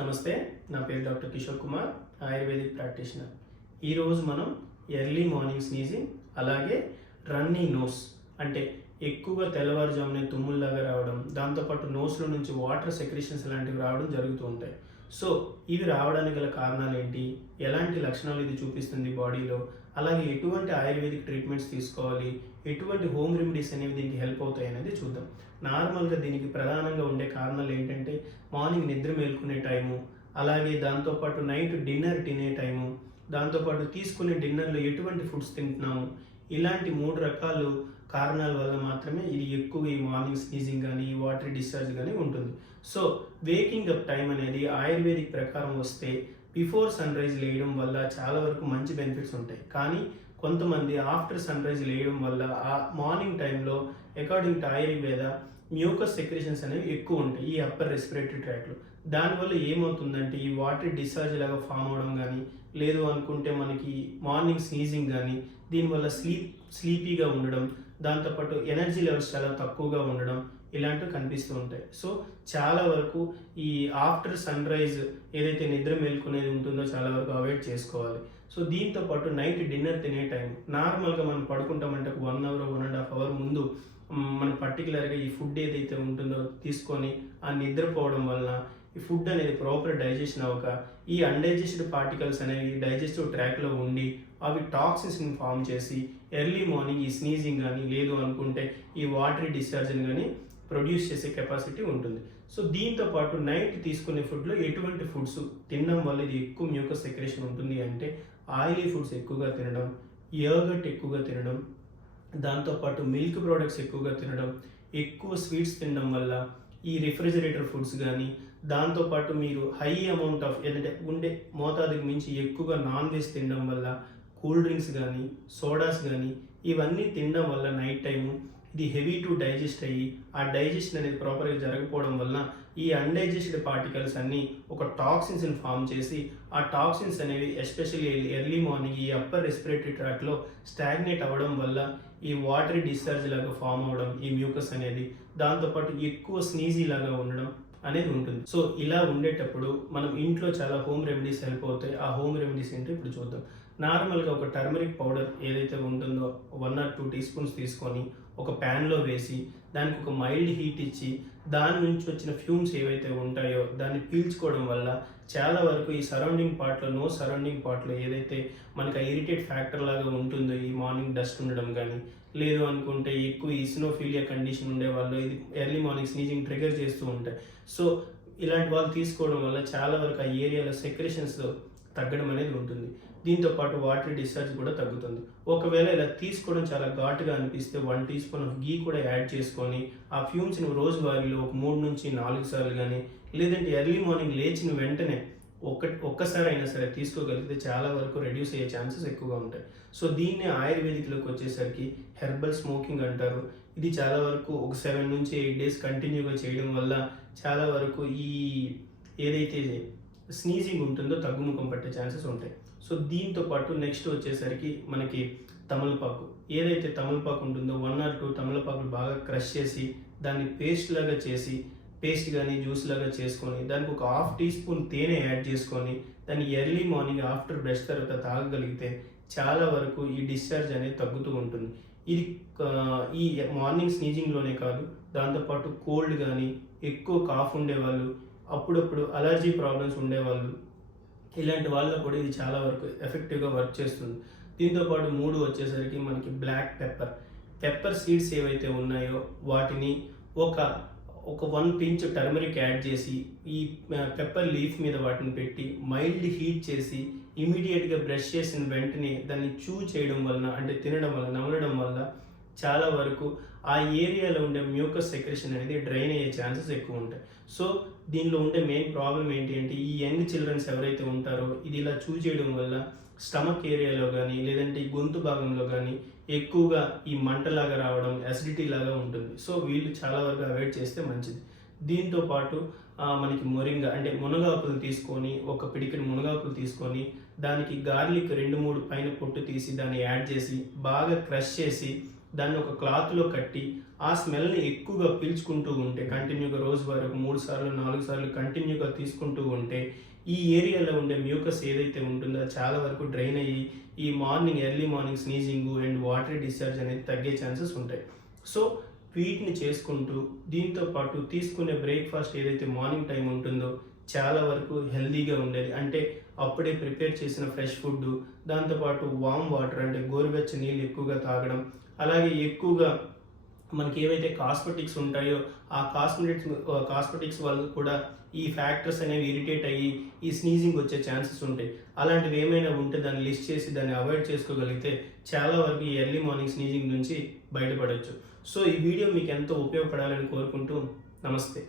నమస్తే. నా పేరు doctor Kishore Kumar, ayurvedic practitioner. ఈరోజు మనం ఎర్లీ మార్నింగ్ స్నీజింగ్, అలాగే రన్నీ నోస్ అంటే ఎక్కువగా తెల్లవారుజామునే తుమ్ముల్లాగా రావడం, దాంతోపాటు నోస్లో నుంచి వాటర్ సెక్రేషన్స్ లాంటివి రావడం జరుగుతూ ఉంటాయి. సో ఇవి రావడానికి గల కారణాలు ఏంటి, ఎలాంటి లక్షణాలు ఇది చూపిస్తుంది బాడీలో, అలాగే ఎటువంటి ఆయుర్వేదిక్ ట్రీట్మెంట్స్ తీసుకోవాలి, ఎటువంటి హోమ్ రెమెడీస్ అనేవి దీనికి హెల్ప్ అవుతాయి అనేది చూద్దాం. నార్మల్గా దీనికి ప్రధానంగా ఉండే కారణాలు ఏంటంటే మార్నింగ్ నిద్ర మేల్కొనే టైము, అలాగే దాంతోపాటు నైట్ డిన్నర్ తినే టైము, దాంతోపాటు తీసుకునే డిన్నర్లో ఎటువంటి ఫుడ్స్ తింటున్నాము, ఇలాంటి 3 రకాలు కారణాల వల్ల మాత్రమే ఇది ఎక్కువ ఈ మార్నింగ్ స్నీజింగ్ కానీ ఈ వాటర్ డిశ్చార్జ్ కానీ ఉంటుంది. సో వేకింగ్ అప్ టైం అనేది ఆయుర్వేదిక్ ప్రకారం వస్తే బిఫోర్ సన్ రైజ్ లేయడం వల్ల చాలా వరకు మంచి బెనిఫిట్స్ ఉంటాయి. కానీ కొంతమంది ఆఫ్టర్ సన్ రైజ్ లేయడం వల్ల ఆ మార్నింగ్ టైంలో according to Ayurveda mucus secretions అనేవి ఎక్కువ ఉంటాయి ఈ అప్పర్ రెస్పిరేటరీ ట్రాక్లో. దానివల్ల ఏమవుతుందంటే ఈ వాటర్ డిశ్చార్జ్ లాగా ఫామ్ అవడం కానీ, లేదు అనుకుంటే మనకి మార్నింగ్ స్నీజింగ్ కానీ, దీనివల్ల స్లీపీగా ఉండడం, దాంతోపాటు ఎనర్జీ లెవెల్స్ చాలా తక్కువగా ఉండడం, ఇలాంటివి కనిపిస్తూ ఉంటాయి. సో చాలా వరకు ఈ ఆఫ్టర్ సన్ రైజ్ ఏదైతే నిద్ర మేల్కొనేది ఉంటుందో చాలా వరకు అవాయిడ్ చేసుకోవాలి. సో దీంతో పాటు నైట్ డిన్నర్ తినే టైం, నార్మల్గా మనం పడుకుంటామంటే 1 అవర్ 1.5 అవర్ ముందు మనం పర్టికులర్గా ఈ ఫుడ్ ఏదైతే ఉంటుందో తీసుకొని ఆ నిద్రపోవడం వలన ఈ ఫుడ్ అనేది ప్రాపర్ డైజెషన్ అవ్వక ఈ అన్డైజెస్టెడ్ పార్టికల్స్ అనేవి డైజెస్టివ్ ట్రాక్లో ఉండి అవి టాక్సిన్స్ని ఫామ్ చేసి ఎర్లీ మార్నింగ్ ఈ స్నీజింగ్ కానీ, లేదు అనుకుంటే ఈ వాటరీ డిశ్చార్జ్ని కానీ ప్రొడ్యూస్ చేసే కెపాసిటీ ఉంటుంది. సో దీంతో పాటు నైట్ తీసుకునే ఫుడ్లో ఎటువంటి ఫుడ్స్ తినడం వల్ల ఇది ఎక్కువ మ్యూకస్ సెక్రేషన్ ఉంటుంది అంటే ఆయిలీ ఫుడ్స్ ఎక్కువగా తినడం, యోగర్ట్ ఎక్కువగా తినడం, దాంతోపాటు మిల్క్ ప్రోడక్ట్స్ ఎక్కువగా తినడం, ఎక్కువ స్వీట్స్ తినడం వల్ల ఈ రిఫ్రిజిరేటర్ ఫుడ్స్ కానీ, దాంతోపాటు మీరు హై అమౌంట్ ఆఫ్ ఏదంటే ఉండే మోతాదుకు మించి ఎక్కువగా నాన్ వెజ్ తినడం వల్ల, కూల్ డ్రింక్స్ కానీ, సోడాస్ కానీ, ఇవన్నీ తినడం వల్ల నైట్ టైము ఇది హెవీ టు డైజెస్ట్ అయ్యి ఆ డైజెషన్ అనేది ప్రాపర్గా జరగకపోవడం వలన ఈ అన్డైజెస్టెడ్ పార్టికల్స్ అన్నీ ఒక టాక్సిన్స్ని ఫామ్ చేసి ఆ టాక్సిన్స్ అనేవి ఎస్పెషల్లీ ఎర్లీ మార్నింగ్ ఈ అప్పర్ రెస్పిరేటరీ ట్రాక్లో స్టాగ్నేట్ అవ్వడం వల్ల ఈ వాటరీ డిశ్చార్జ్ లాగా ఫామ్ అవ్వడం ఈ మ్యూకస్ అనేది, దాంతోపాటు ఎక్కువ స్నీజీ లాగా ఉండడం అనేది ఉంటుంది. సో ఇలా ఉండేటప్పుడు మనం ఇంట్లో చాలా హోమ్ రెమెడీస్ హెల్ప్ అవుతాయి. ఆ హోమ్ రెమెడీస్ ఏంటో ఇప్పుడు చూద్దాం. నార్మల్గా ఒక టర్మరిక్ పౌడర్ ఏదైతే ఉంటుందో 1 or 2 teaspoons తీసుకొని ఒక ప్యాన్లో వేసి దానికి ఒక మైల్డ్ హీట్ ఇచ్చి దాని నుంచి వచ్చిన ఫ్యూమ్స్ ఏవైతే ఉంటాయో దాన్ని పీల్చుకోవడం వల్ల చాలా వరకు ఈ సరౌండింగ్ పార్ట్లో, నోస్ సరౌండింగ్ పార్ట్లో ఏదైతే మనకు ఇరిటేట్ ఫ్యాక్టర్ లాగా ఉంటుందో ఈ మార్నింగ్ డస్ట్ ఉండడం కానీ, లేదు అనుకుంటే ఎక్కువ ఇసినోఫీలియా కండిషన్ ఉండే వాళ్ళు ఇది ఎర్లీ మార్నింగ్ స్నీజింగ్ ట్రిగర్ చేస్తూ ఉంటాయి. సో ఇలాంటి వాళ్ళు తీసుకోవడం వల్ల చాలా వరకు ఆ ఏరియాలో సెక్రేషన్స్ తగ్గడం అనేది ఉంటుంది. దీంతో పాటు వాటర్ డిశ్చార్జ్ కూడా తగ్గుతుంది. ఒకవేళ ఇలా తీసుకోవడం చాలా ఘాటుగా అనిపిస్తే 1 teaspoon ఆఫ్ గీ కూడా యాడ్ చేసుకొని ఆ ఫ్యూమ్స్ని రోజువారీలో ఒక 3 నుంచి 4 సార్లు కానీ, లేదంటే ఎర్లీ మార్నింగ్ లేచిన వెంటనే ఒక్కసారి అయినా సరే తీసుకోగలిగితే చాలా వరకు రెడ్యూస్ అయ్యే ఛాన్సెస్ ఎక్కువగా ఉంటాయి. సో దీన్ని ఆయుర్వేదిక్లోకి వచ్చేసరికి హెర్బల్ స్మోకింగ్ అంటారు. ఇది చాలా వరకు ఒక 7 నుంచి 8 days కంటిన్యూగా చేయడం వల్ల చాలా వరకు ఈ ఏదైతే స్నీజింగ్ ఉంటుందో తగ్గుముఖం పట్టే ఛాన్సెస్ ఉంటాయి. సో దీంతో పాటు నెక్స్ట్ వచ్చేసరికి మనకి తమలపాకు, ఏదైతే తమలపాకు ఉంటుందో 1 or 2 తమలపాకులు బాగా క్రష్ చేసి దాన్ని పేస్ట్ లాగా చేసి, పేస్ట్ కానీ జ్యూస్ లాగా చేసుకొని దానికి ఒక 1/2 teaspoon తేనె యాడ్ చేసుకొని దాన్ని ఎర్లీ మార్నింగ్ ఆఫ్టర్ బ్రష్ తర్వాత తాగగలిగితే చాలా వరకు ఈ డిశ్చార్జ్ అనేది తగ్గుతూ ఉంటుంది. ఇది ఈ మార్నింగ్ స్నీజింగ్లోనే కాదు, దాంతోపాటు కోల్డ్ కానీ, ఎక్కువ కాఫ్ ఉండేవాళ్ళు, అప్పుడప్పుడు అలర్జీ ప్రాబ్లమ్స్ ఉండేవాళ్ళు, ఇలాంటి వాళ్ళకు కూడా ఇది చాలా వరకు ఎఫెక్టివ్గా వర్క్ చేస్తుంది. దీంతోపాటు 3 వచ్చేసరికి మనకి బ్లాక్ పెప్పర్ సీడ్స్ ఏవైతే ఉన్నాయో వాటిని ఒక 1 pinch టర్మరిక్ యాడ్ చేసి ఈ పెప్పర్ లీఫ్ మీద వాటిని పెట్టి మైల్డ్ హీట్ చేసి ఇమీడియట్గా బ్రష్ చేసిన వెంటనే దాన్ని చూ చేయడం వలన, అంటే తినడం వల్ల, నమలడం వల్ల చాలా వరకు ఆ ఏరియాలో ఉండే మ్యూకస్ సెక్రేషన్ అనేది డ్రైన్ అయ్యే ఛాన్సెస్ ఎక్కువ ఉంటాయి. సో దీనిలో ఉండే మెయిన్ ప్రాబ్లం ఏంటి అంటే ఈ యంగ్ చిల్డ్రన్స్ ఎవరైతే ఉంటారో ఇది ఇలా చూ చేయడం వల్ల స్టమక్ ఏరియాలో కానీ, లేదంటే ఈ గొంతు భాగంలో కానీ ఎక్కువగా ఈ మంటలాగా రావడం, అసిడిటీ లాగా ఉంటుంది. సో వీళ్ళు చాలా వరకు అవాయిడ్ చేస్తే మంచిది. దీంతో పాటు మనకి మొరింగా అంటే మునగాకులు తీసుకొని, ఒక పిడికెడు మునగాకులు తీసుకొని దానికి గార్లిక్ 2-3 పైన పొట్టు తీసి దాన్ని యాడ్ చేసి బాగా క్రష్ చేసి దాన్ని ఒక క్లాత్లో కట్టి ఆ స్మెల్ని ఎక్కువగా పీల్చుకుంటూ ఉంటే కంటిన్యూగా రోజు వరకు 3 సార్లు 4 సార్లు కంటిన్యూగా తీసుకుంటూ ఉంటే ఈ ఏరియాలో ఉండే మ్యూకస్ ఏదైతే ఉంటుందో అది చాలా వరకు డ్రైన్ అయ్యి ఈ early morning sneezing and watery discharge అనేది తగ్గే ఛాన్సెస్ ఉంటాయి. సో వీటిని చేసుకుంటూ దీంతో పాటు తీసుకునే బ్రేక్ఫాస్ట్ ఏదైతే మార్నింగ్ టైం ఉంటుందో చాలా వరకు హెల్దీగా ఉండేది. అంటే అప్పుడే ప్రిపేర్ చేసిన ఫ్రెష్ ఫుడ్, దాంతోపాటు వామ్ వాటర్ అంటే గోరువెచ్చని నీళ్ళు ఎక్కువగా తాగడం, అలాగే ఎక్కువగా మనకి ఏవైతే కాస్మెటిక్స్ ఉంటాయో ఆ కాస్మెటిక్స్ వల్ల కూడా ఈ ఫ్యాక్టర్స్ అనేవి ఇరిటేట్ అయ్యి ఈ స్నీజింగ్ వచ్చే ఛాన్సెస్ ఉంటాయి. అలాంటివి ఏమైనా ఉంటే దాన్ని లిస్ట్ చేసి దాన్ని అవాయిడ్ చేసుకోగలిగితే చాలా వరకు ఈ ఎర్లీ మార్నింగ్ స్నీజింగ్ నుంచి బయటపడవచ్చు. సో ఈ వీడియో మీకు ఎంతో ఉపయోగపడాలని కోరుకుంటూ నమస్తే.